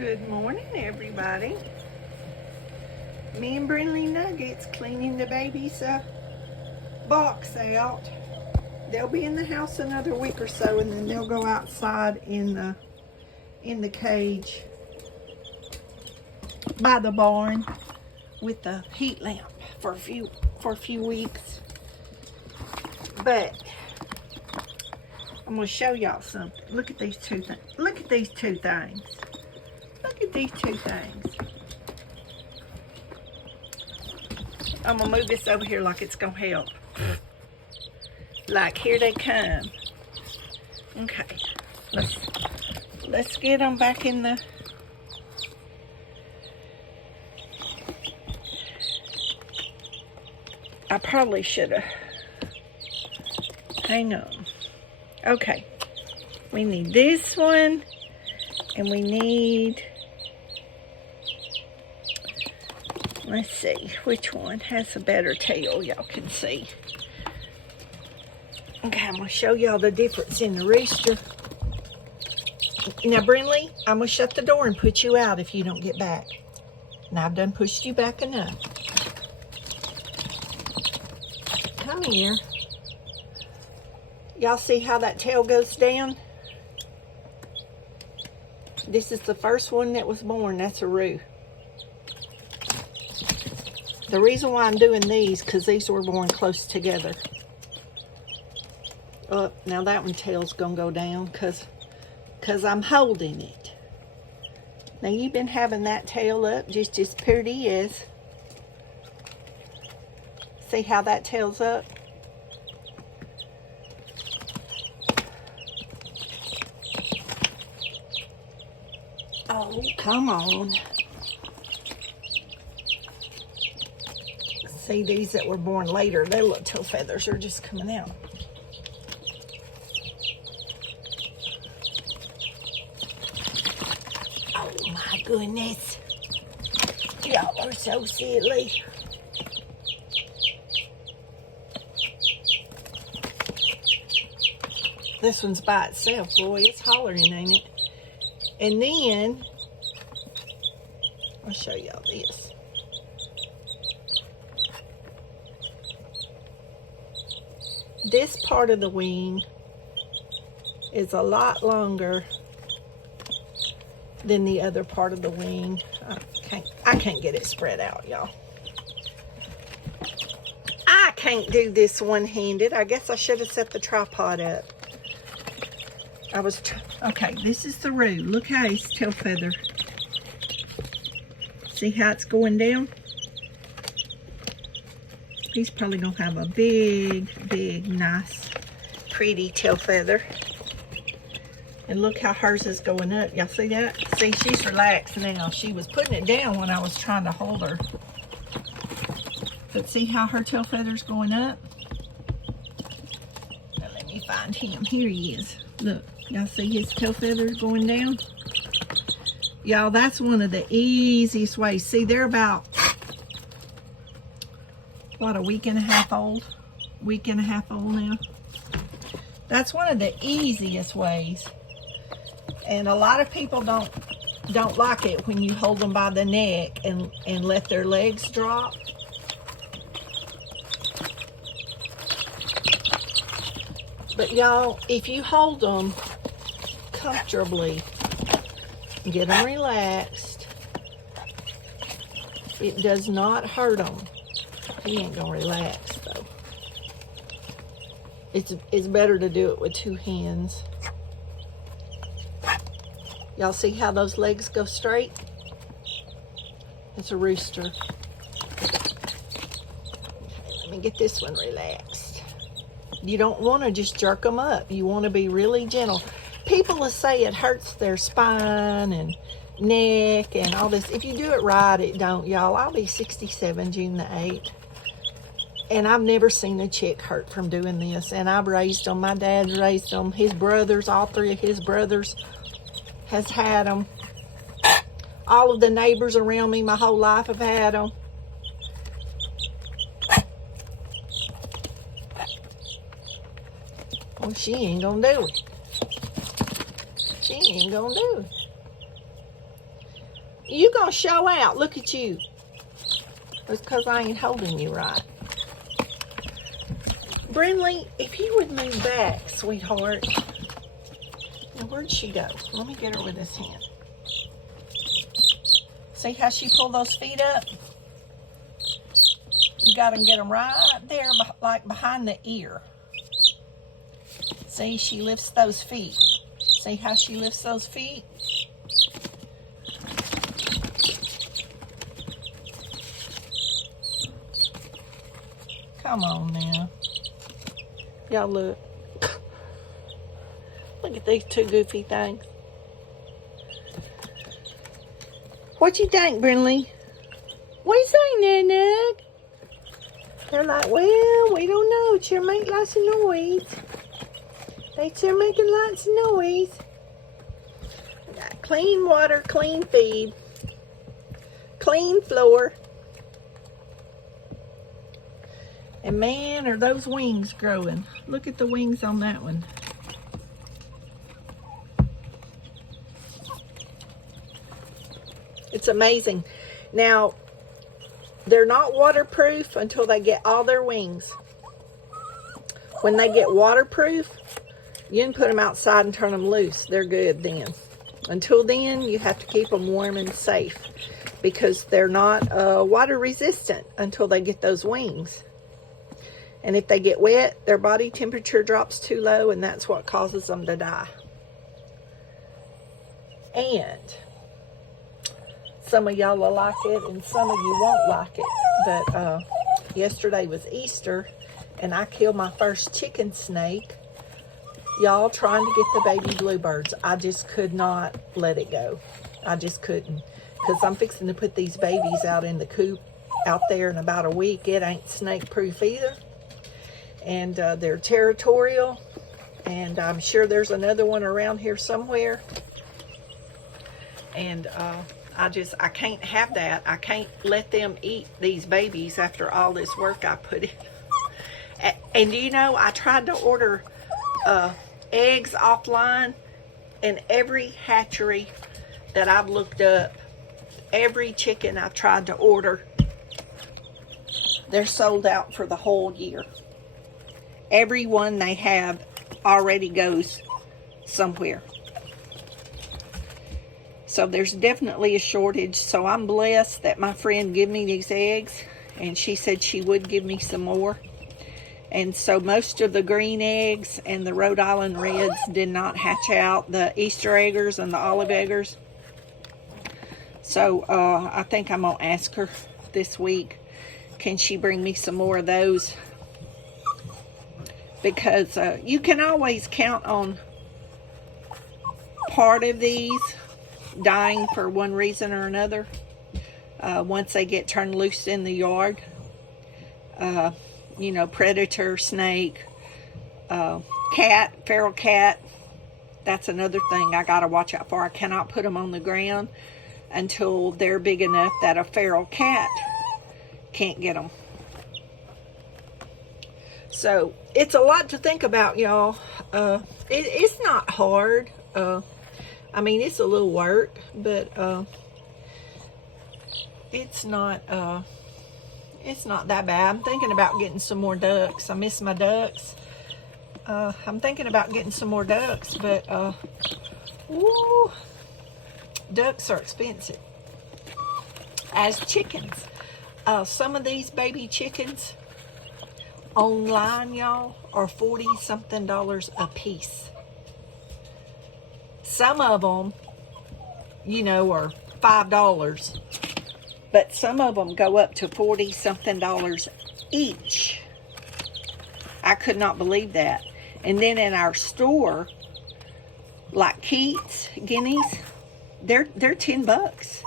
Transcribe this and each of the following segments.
Good morning, everybody. Me and Brinley Nuggets cleaning the baby's box out. They'll be in the house another week or so, and then they'll go outside in the cage by the barn with the heat lamp for a few weeks. But I'm gonna show y'all something. Look at these two things. Look at these two things. Look at these two things. I'm gonna move this over here like it's gonna help. Like, here they come. Okay, let's get them back in the. I probably should have. Hang on. Okay, we need this one, and we need. Let's see which one has a better tail. Y'all can see. Okay, I'm gonna show y'all the difference in the rooster. Now, Brinley, I'm gonna shut the door and put you out if you don't get back. Now, I've done pushed you back enough. Come here. Y'all see how that tail goes down? This is the first one that was born. That's a roo. The reason why I'm doing these, because these were born close together. Now that one tail's gonna go down because I'm holding it. Now you've been having that tail up just as pretty as. See how that tail's up? Oh, come on. See, these that were born later, their little tail feathers are just coming out. Oh my goodness. Y'all are so silly. This one's by itself, boy. It's hollering, ain't it? And then, I'll show y'all this. This part of the wing is a lot longer than the other part of the wing. I can't get it spread out, y'all. I can't do this one-handed. I guess I should have set the tripod up. Okay, this is the roo. Look how his tail feather. See how it's going down? He's probably gonna have a big, nice, pretty tail feather. And look how hers is going up. Y'all see that? See, she's relaxed now. She was putting it down when I was trying to hold her. But see how her tail feather's going up? Now let me find him. Here he is. Look, y'all see his tail feathers going down? Y'all, that's one of the easiest ways. See, they're about, what, a week and a half old? Week and a half old now. That's one of the easiest ways. And a lot of people don't like it when you hold them by the neck and let their legs drop. But y'all, if you hold them comfortably, get them relaxed, it does not hurt them. He ain't gonna relax though. It's better to do it with two hands. Y'all see how those legs go straight? It's a rooster. Okay, let me get this one relaxed. You don't want to just jerk them up. You want to be really gentle. People will say it hurts their spine and neck and all this. If you do it right, it don't, y'all. I'll be 67 June the 8th. And I've never seen a chick hurt from doing this. And I've raised them. My dad raised them. His brothers, all three of his brothers has had them. All of the neighbors around me my whole life have had them. Well, she ain't gonna do it. She ain't gonna do it. You gonna show out. Look at you. It's because I ain't holding you right. Brinley, if you would move back, sweetheart. Now, where'd she go? Let me get her with this hand. See how she pulled those feet up? You got to get them right there, like behind the ear. See, she lifts those feet. See how she lifts those feet? Come on now. Y'all look. Look at these two goofy things. What you think, Brinley? What you say, Nug? They're like, well, we don't know. It sure make lots of noise. They sure making lots of noise. I got clean water, clean feed, clean floor. And man, are those wings growing. Look at the wings on that one. It's amazing. Now, they're not waterproof until they get all their wings. When they get waterproof, you can put them outside and turn them loose. They're good then. Until then, you have to keep them warm and safe because they're not water resistant until they get those wings. And if they get wet, their body temperature drops too low, and that's what causes them to die. And some of y'all will like it, and some of you won't like it. But yesterday was Easter, and I killed my first chicken snake. Y'all, trying to get the baby bluebirds. I just could not let it go. I just couldn't. Because I'm fixing to put these babies out in the coop out there in about a week. It ain't snake proof either. And they're territorial, and I'm sure there's another one around here somewhere. And I can't have that. I can't let them eat these babies after all this work I put in. And you know, I tried to order eggs offline, and every hatchery that I've looked up, every chicken I've tried to order, they're sold out for the whole year. Every one they have already goes somewhere. So there's definitely a shortage. So I'm blessed that my friend gave me these eggs, and she said she would give me some more. And so most of the green eggs and the Rhode Island Reds did not hatch out, the Easter eggers and the olive eggers. So I think I'm going to ask her this week, can she bring me some more of those? Because you can always count on part of these dying for one reason or another once they get turned loose in the yard. You know, predator, snake, cat, feral cat. That's another thing I got to watch out for. I cannot put them on the ground until they're big enough that a feral cat can't get them. So it's a lot to think about, y'all. It's not hard. I mean, it's a little work, but it's not that bad. I'm thinking about getting some more ducks. I miss my ducks. I'm thinking about getting some more ducks, but ooh, ducks are expensive. As chickens, some of these baby chickens online, y'all, are $40-something a piece. Some of them, you know, are $5, but some of them go up to $40-something each. I could not believe that. And then in our store, like Keats guineas, they're $10,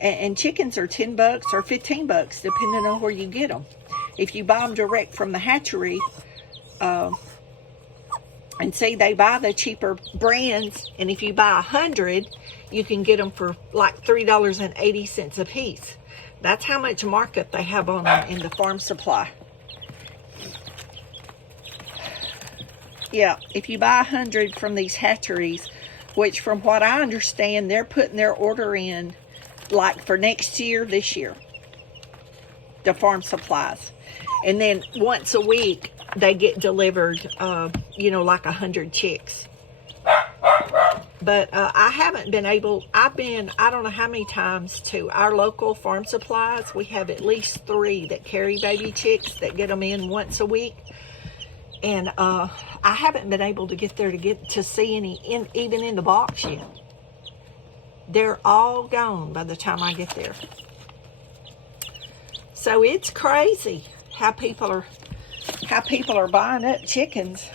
and chickens are $10 or $15, depending on where you get them. If you buy them direct from the hatchery, and see, they buy the cheaper brands, and if you buy 100, you can get them for like $3.80 a piece. That's how much markup they have on them in the farm supply. Yeah, if you buy 100 from these hatcheries, which from what I understand, they're putting their order in like for next year, this year, the farm supplies. And then once a week, they get delivered, you know, like 100 chicks. But I haven't been able, I don't know how many times to our local farm supplies. We have at least 3 that carry baby chicks that get them in once a week. And I haven't been able to get there to see any, even in the box yet. They're all gone by the time I get there. So it's crazy how people are buying up chickens.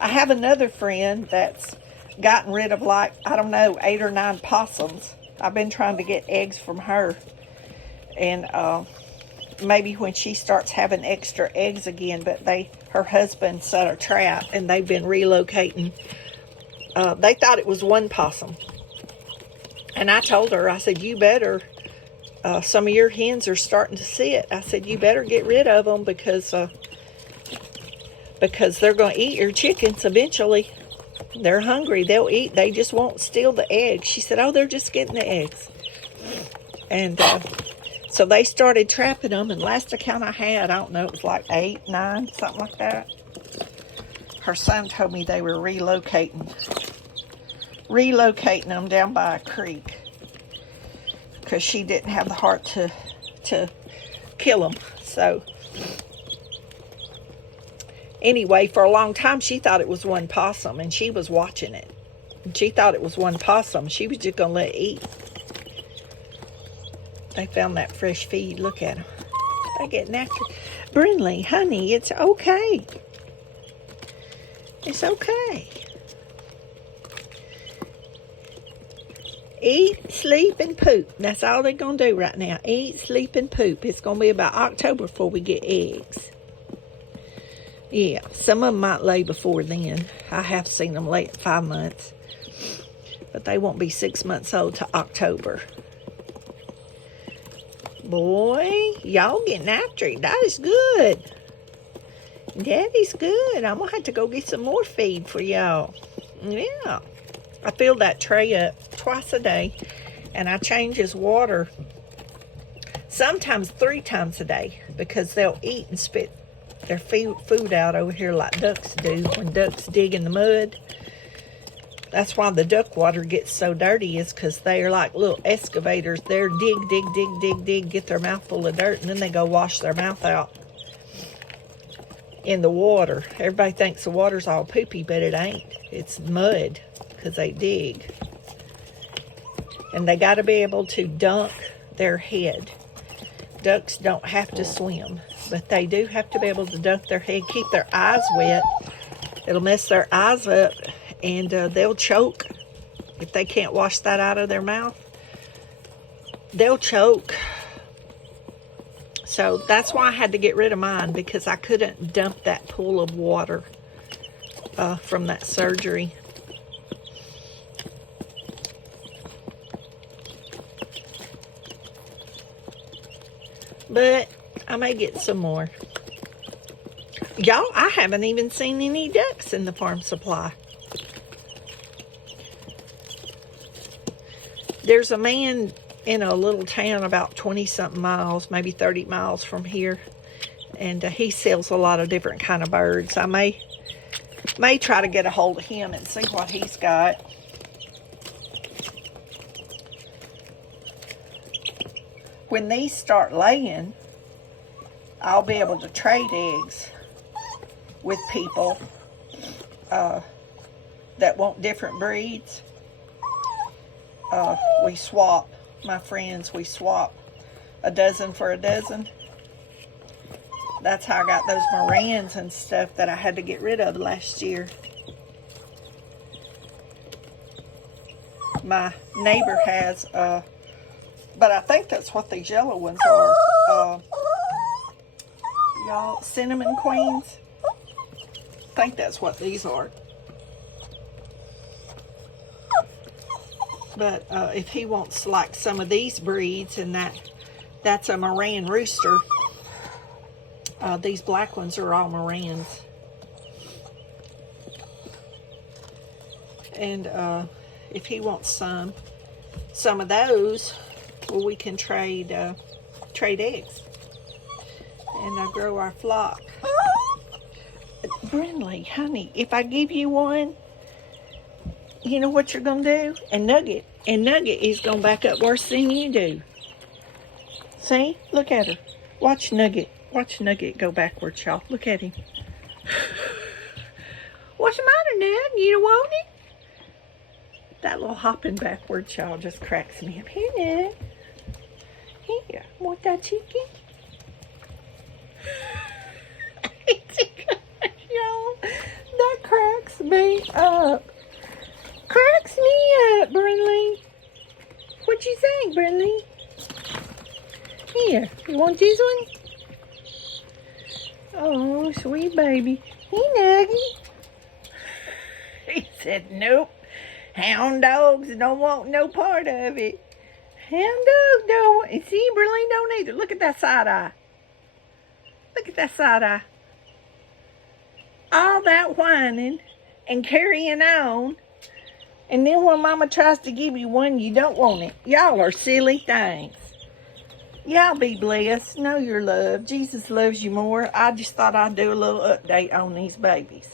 I have another friend that's gotten rid of, like, I don't know, 8 or 9 possums. I've been trying to get eggs from her. And maybe when she starts having extra eggs again, but her husband set a trap and they've been relocating. They thought it was one possum. And I told her, I said, you better, some of your hens are starting to sit. I said, you better get rid of them because they're going to eat your chickens eventually. They're hungry. They'll eat. They just won't steal the eggs. She said, oh, they're just getting the eggs. And so they started trapping them. And last account I had, I don't know, it was like 8, 9, something like that. Her son told me they were relocating them down by a creek because she didn't have the heart to kill them. So anyway, for a long time, she thought it was one possum, and she was watching it. And she thought it was one possum. She was just going to let it eat. They found that fresh feed. Look at them. They're getting after it. Brinley, honey, it's okay. It's okay. Eat, sleep, and poop. That's all they're going to do right now. Eat, sleep, and poop. It's going to be about October before we get eggs. Yeah, some of them might lay before then. I have seen them lay at 5 months. But they won't be 6 months old till October. Boy, y'all getting after it. That is good. Daddy's good. I'm going to have to go get some more feed for y'all. Yeah. I fill that tray up twice a day. And I change his water sometimes 3 times a day. Because they'll eat and spit their food out over here like ducks do when ducks dig in the mud. That's why the duck water gets so dirty, is because they are like little excavators. They're dig, get their mouth full of dirt, and then they go wash their mouth out in the water. Everybody thinks the water's all poopy, but it ain't. It's mud because they dig. And they got to be able to dunk their head. Ducks don't have to swim, but they do have to be able to dunk their head, keep their eyes wet. It'll mess their eyes up, and they'll choke. If they can't wash that out of their mouth, they'll choke. So that's why I had to get rid of mine, because I couldn't dump that pool of water from that surgery. But I may get some more. Y'all, I haven't even seen any ducks in the farm supply. There's a man in a little town about 20-something miles, maybe 30 miles from here. And he sells a lot of different kind of birds. I may try to get a hold of him and see what he's got. When these start laying, I'll be able to trade eggs with people that want different breeds. We swap, my friends, we swap a dozen for a dozen. That's how I got those Marans and stuff that I had to get rid of last year. My neighbor has, but I think that's what these yellow ones are. Y'all, cinnamon queens. I think that's what these are. But if he wants like some of these breeds, and that's a Maran rooster. These black ones are all Marans. And if he wants some, some of those where we can trade eggs and grow our flock. Brindley, honey, if I give you one, you know what you're gonna do? And Nugget is gonna back up worse than you do. See? Look at her. Watch Nugget go backwards, y'all. Look at him. What's the matter, Nug? You don't want it? That little hopping backwards, y'all, just cracks me up. Here, Nug. Here, want that chicken? Y'all, that cracks me up. Cracks me up, Brindley. What you think, Brindley? Here, you want this one? Oh, sweet baby. Hey, Nuggy. He said, nope. Hound dogs don't want no part of it. Hound dogs don't want it. See, Brindley don't either. Look at that side eye. Look at that side eye. All that whining and carrying on. And then when Mama tries to give you one, you don't want it. Y'all are silly things. Y'all be blessed. Know you're loved. Jesus loves you more. I just thought I'd do a little update on these babies.